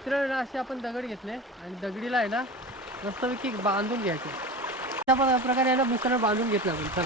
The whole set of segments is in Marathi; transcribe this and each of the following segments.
मित्र ना असे आपण दगड घेतले आणि दगडीला आहे ना मस्तपैकी बांधून घ्यायचे. अशा प्रकारे आहे ना मिश्रण बांधून घेतलं आपण. तर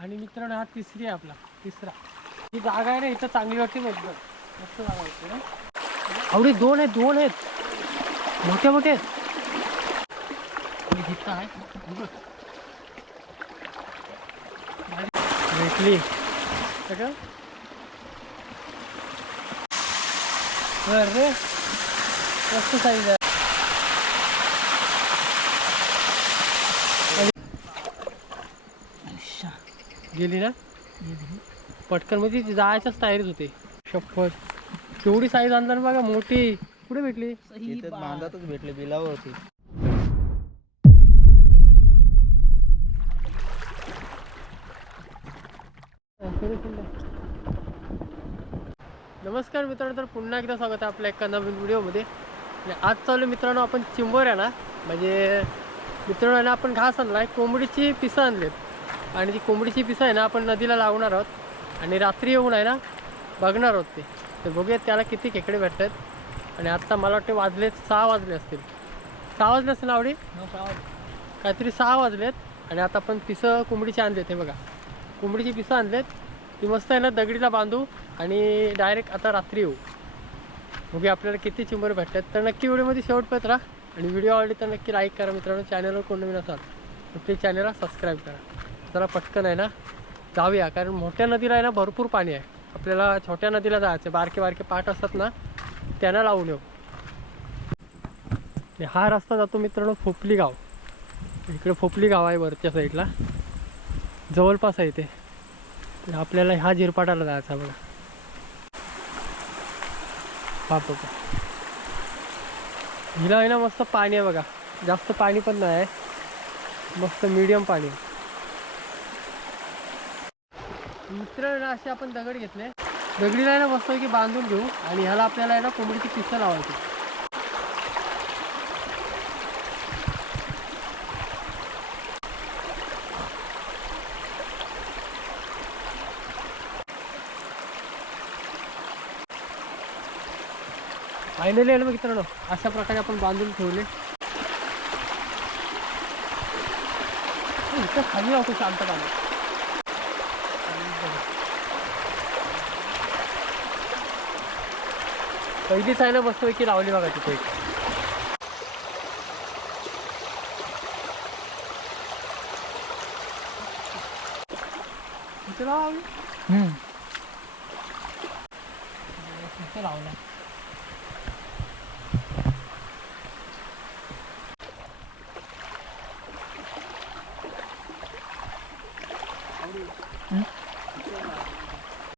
आणि मित्रांनो हा तिसरी आहे आपला तिसरा. ही जागा आहे ना इथं चांगली वाटते बघ. एकदम मस्त जागा वाटते ना. आवडी दोन आहेत दोन आहेत. मोठे मोठे. आहेत आणि इथं आहे हे बघ. भेटली सगळं बरं रे मस्त साईज आहे गेली ना? पटकन म्हणजे ती जायच्याच तयारीत होते. शपथ. केवढी साईज आणताना बघा मोठी. कुठे भेटली? इथे बांधातच भेटले बिलावर होती नमस्कार मित्रांनो तर पुन्हा एकदा स्वागत आहे आपल्या एका नवीन व्हिडिओमध्ये. आज चालू मित्रांनो आपण चिंबर आहे ना म्हणजे मित्रांनो आहे ना आपण घास आणला आहे कोंबडीची पिसं आणलीत. आणि ती कोंबडीची पिसं आहे ना आपण नदीला लावणार आहोत. आणि रात्री येऊन आहे ना बघणार आहोत ते. तर बघूयात त्याला किती खेकडे भेटत आहेत आणि आत्ता मला वाटते वाजलेत सहा वाजले असतील. सहा वाजले असतील आवडी? काहीतरी सहा वाजलेत. आणि आता आपण पिसं कोंबडीची आणलेत हे बघा. कोंबडीची पिसं आणलेत. ती मस्त आहे ना दगडीला बांधू आणि डायरेक्ट आता रात्री येऊ. मग आपल्याला किती चिंबर भेटतात. तर नक्की व्हिडिओमध्ये शेवटपर्यंत राहा आणि व्हिडिओ आवडली तर नक्की लाईक करा मित्रांनो. चॅनलवर कोण नवीन असाल तर ते चॅनलला सबस्क्राईब करा. जरा पटकन आहे ना जाऊया कारण मोठ्या नदीला आहे ना भरपूर पाणी आहे. आपल्याला छोट्या नदीला जायचं बारके बारके पाठ असतात ना त्यांना लावून येऊ. हा रस्ता जातो मित्रांनो फोपली गाव. इकडे फोपली गाव आहे वरच्या साईडला जवळपास आहे ते. तर आपल्याला ह्या झिरपाटाला जायचा बघा. हा हिला आहे ना मस्त पाणी आहे बघा. जास्त पाणी पण नाही आहे. मस्त मीडियम पाणी आहे. असे आपण दगड घेतले. दगडीला ना मस्त की बांधून घेऊ आणि ह्याला आपल्याला आहे ना कोंबडीची पिस्तं लावायची. फायनली आहे मग मित्रांनो. अशा प्रकारे आपण बांधून ठेवले. इथं खाली लावतो शांत पाणी पहिलीच आहे ना मस्तपैकी लावली बघा तिथे. लावली लावला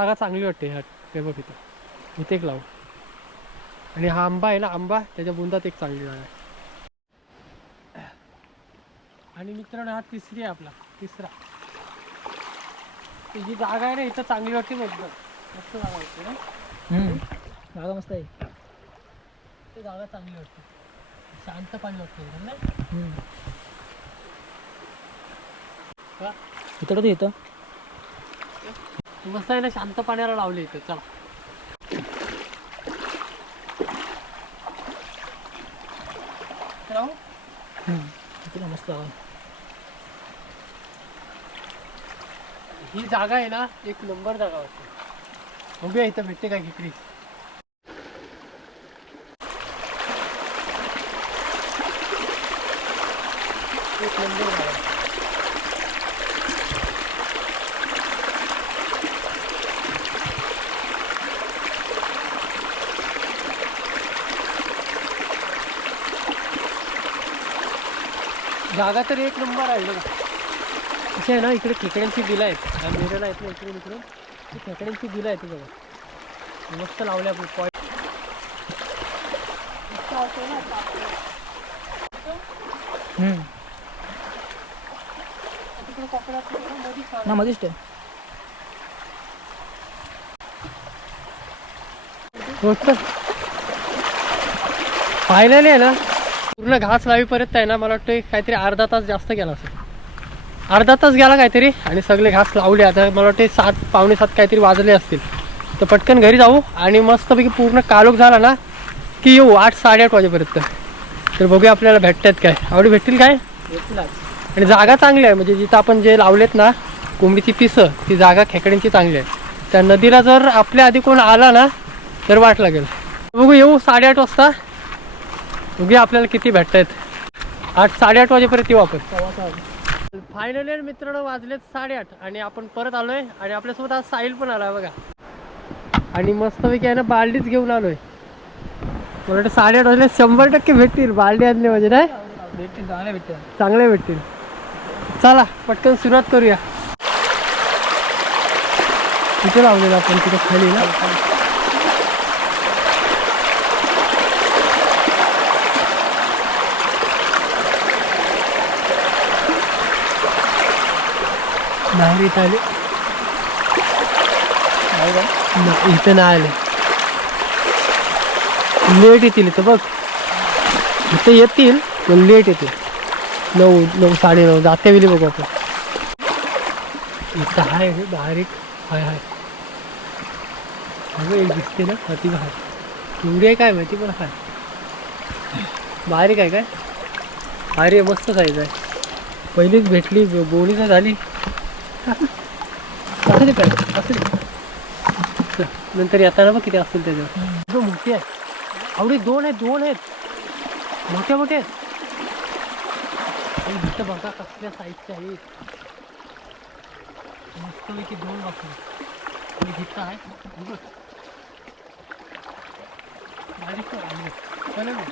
जागा चांगली वाटते ह्या ते बघ इथं. इथे एक लावू. आणि हा आंबा आहे ना आंबा त्याच्या बुंदात एक चांगली जागा आहे. आणि मित्रांनो हा तिसरी आहे आपला तिसरा. जी जागा आहे ना इथं चांगली वाटते बघ. मस्त जागा वाटते ना? जागा मस्त आहे. ती जागा चांगली वाटते. शांत पाणी वाटतं इथं ना? इथं कसं येतं मस्त आहे ना शांत पाण्याला लावले इथं चला. मस्त आहे. ही जागा आहे ना एक नंबर जागा वाटते बघूया इथं भेटते काय खेकडी एक नंबर जागा. जागा तर एक नंबर आहे बघा. असे आहे ना इकडे खेकड्यांची बिलं आहेत. मिरेला आहेत ना इकडून इकडून. ती खेकड्यांची बिलं आहेत बघा. मस्त लावल्या पॉईंट. ना मध्येच ठेव. फायनली आहे ना? पूर्ण घास लावीपर्यंत आहे ना मला वाटतं काहीतरी अर्धा तास जास्त गेला असेल. अर्धा तास गेला काहीतरी आणि सगळे घास लावले. आता मला वाटते सात पावणे सात काहीतरी वाजले असतील. तर पटकन घरी जाऊ आणि मस्तपैकी पूर्ण कालोख झाला ना की येऊ आठ साडेआठ वाजेपर्यंत. तर बघूया आपल्याला भेटतात काय. आवडी भेटतील काय? आणि जागा चांगली आहे. म्हणजे जिथं आपण जे लावलेत ना कोंबडीची पिसं ती जागा खेकड्यांची चांगली आहे. त्या नदीला जर आपल्या आधी कोण आला ना तर वाट लागेल. बघू येऊ साडेआठ वाजता. बघूया आपल्याला किती भेटत आहेत आठ साडेआठ वाजेपर्यंत येऊ आपण फायनली मित्रांनो वाजलेत साडेआठ आणि आपण परत आलोय आणि आपल्यासोबत आज साहिल पण आलाय बघा. आणि मस्तपैकी आहे ना बालडीच घेऊन आलोय. मला साडेआठ वाजले शंभर टक्के भेटतील बालडी आणली म्हणजे नाही? भेटतील चांगले भेटतील. चांगले भेटतील. चला पटकन सुरुवात करूया. तिथे लावलेलं आपण तिथे खाली ना. बाहेर इथं आले. न- इथं नाही आले. लेट येतील इथं बघ. इथं येतील पण लेट येतील. नऊ नऊ साडे नऊ जाते वेळी बघू आपण. इथं आहे रे बारीक हाय हाय. अगं एक दिसते ना हाती बाहेर केवढी आहे काय माहिती पण हाय. बारीक आहे काय अरे मस्त साईज आहे. पहिलीच भेटली गोळी तर झाली. असू दे काय असू दे. नंतर येताना बघ किती असतील त्याच्यावर. जो मोठी आहे. आवडी दोन आहेत दोन आहेत. मोठे मोठे आहेत. बघा कसल्या साईजच्या आहेत. मस्तपैकी दोन बाकी आणि इथं आहे बघ. बारीक चालेल ना?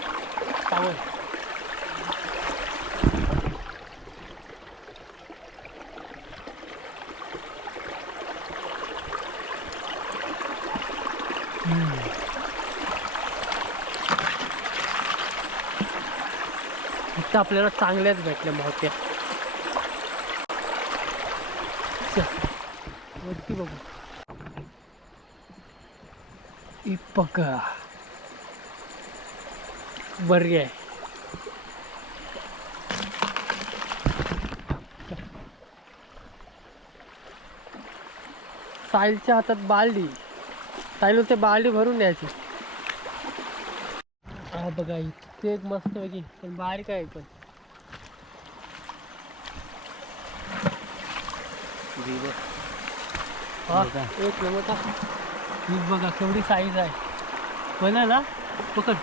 सावळ. इथं आपल्याला चांगल्याच भेटल्या मोहत्या वरती बघू. ही बरी आहे. साहिलच्या हातात बालडी. साहिल ते बालडी भरून न्यायची. हा बघा इथे एक मस्त पैकी पण बारीक आहे पण. हा एक नंबर का? ही बघा केवढी साईज आहे. बघा ना पकड.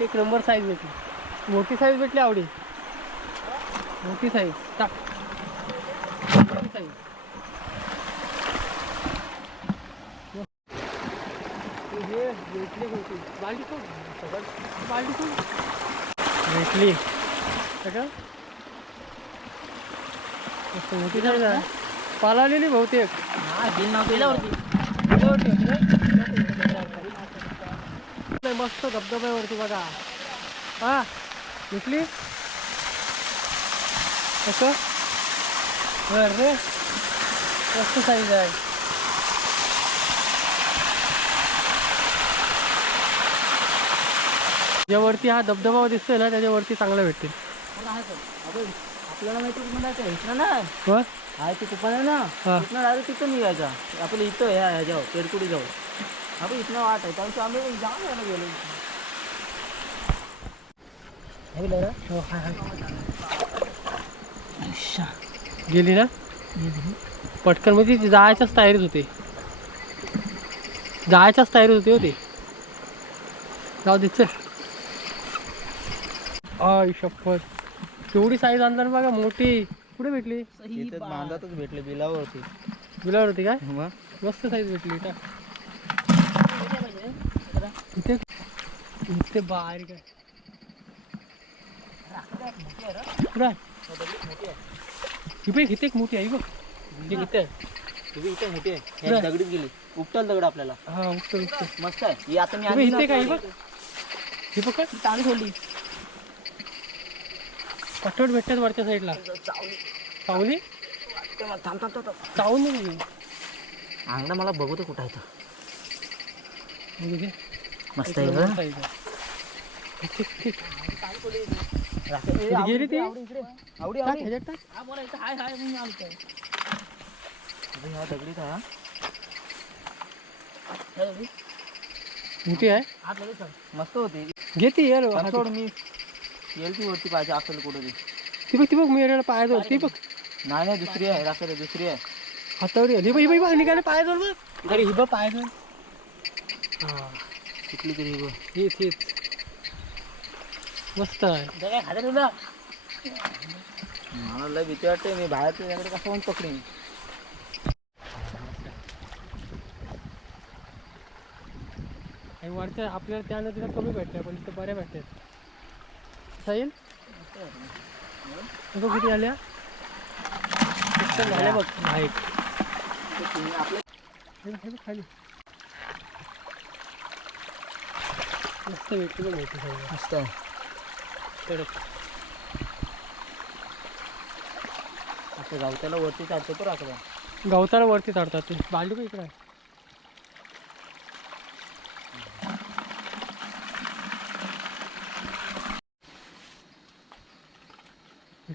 एक नंबर साईज भेटली. मोठी साईज भेटली आवडी. मोठी साईज टाक मोठी साईज हे भेटली भेटली मोठी आहे पालालेली बहुतेक. हा मस्त धबधब्यावरती बघा. हा. भेटली कसं? बर रे. मस्त साईज आहे. ज्यावरती हा धबधबा दिसतोय ना त्याच्यावरती चांगलं भेटतील. आपल्याला माहिती कुठं ना. आहे ते कुपन आहे ना. हा. इथनं डायरेक्ट तिथं निघायचा. आपलं इथं ह्या ह्याच्यावर पेरकुडी जाऊ आपण इथनं वाट आहे. त्यामुळे आम्ही जाम यायला गेलो. हे. हो. गेली ना? पटकनमध्ये ती जायच्याच तयारीत होते. जायच्याच तयारीत होते होते जाऊ दे चल. आय शपथ. केवढी साईज आणणार बघा मोठी. कुठे भेटली? इथं बांधातच भेटले बिलावरती. बिलावर होती काय मग? मस्त साईज भेटली. का इथे इथे बारीक आहे. कुठं आहे? ही बघ इथे एक मोठी आहे ही बघ ही इथे आहे. तुम्ही इथे मोठी आहे. बरं. दगडीत गेली. उपटाल दगड आपल्याला. हा उठतो उठतो मस्त आहे. ही आता मी बघ, आणली ना काय आपल्याला. बघ. बघ काय. चांगली सोडली कटोट भेटतात वरच्या साईडला. चावली चावली थांब थांब थांब थांब. चावून नाही अंगडा मला बघू कुठं आहे. मस्त आहे का गेली ती? आवडी हा हाय हाय म्हणून आलतोय ह्या हा. ह्या दगडीत? मोठी आहे. मस्त होती. घेते यार सोड मी. येईल ती वरती पाहिजे असेल कुठं ती ती बघ ती बघ मी पायाजवळ ती बघ. नाही नाही दुसरी आहे राखेल दुसरी आहे. हातावर आली बाई बाई बघ निघाले पायाजवळ बघ अरे ही बघ पायाजवळ हा कुठली तरी बघ. हीच हीच. मस्त आहे. तुला? मला लय भीती वाटते मी बाहेर तुझ्याकडे कसं पण पकडीन? आणि वरच्या आपल्याला त्या नदीला कमी भेटते पण तिथं बऱ्या भेटतात साईल बघ किती आल्या झाल्या बघ हे हे खाली मस्त भेटते बघ सगळं मस्त आहे कडक आता गावत्याला वरती चालतो तर आकडा गवताला वरती चढतात ते बांडू का इकडे आहे?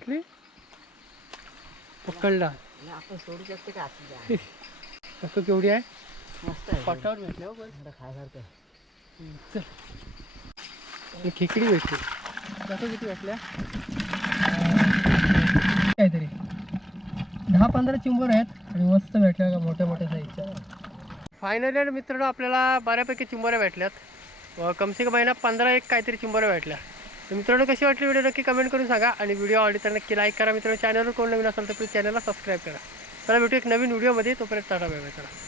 भेटली पकडला. आपण सोडू शकतो का आपली असं केवढी आहे? मस्त आहे. पाटावर भेटले हो खायसारखं. चल. ही खेकडी भेटली. कसं किती भेटल्या? काहीतरी. दहा पंधरा चिंबर आहेत आणि मस्त भेटल्या का मोठ्या मोठ्या साईजच्या फायनली मित्रांनो आपल्याला बऱ्यापैकी चिंबोऱ्या भेटल्यात. कमसे कम आहे ना पंधरा एक काहीतरी चिंबोऱ्या भेटल्या. तर मित्रांनो कशी वाटली व्हिडिओ नक्की कमेंट करून सांगा. आणि व्हिडिओ आवडली तर नक्की लाईक करा मित्रांनो. चॅनलवर कोण नवीन असेल तर प्लीज चॅनलला सबस्क्राईब करा. चला भेटू एक नवीन व्हिडिओमध्ये तोपर्यंत टाटा बाय करा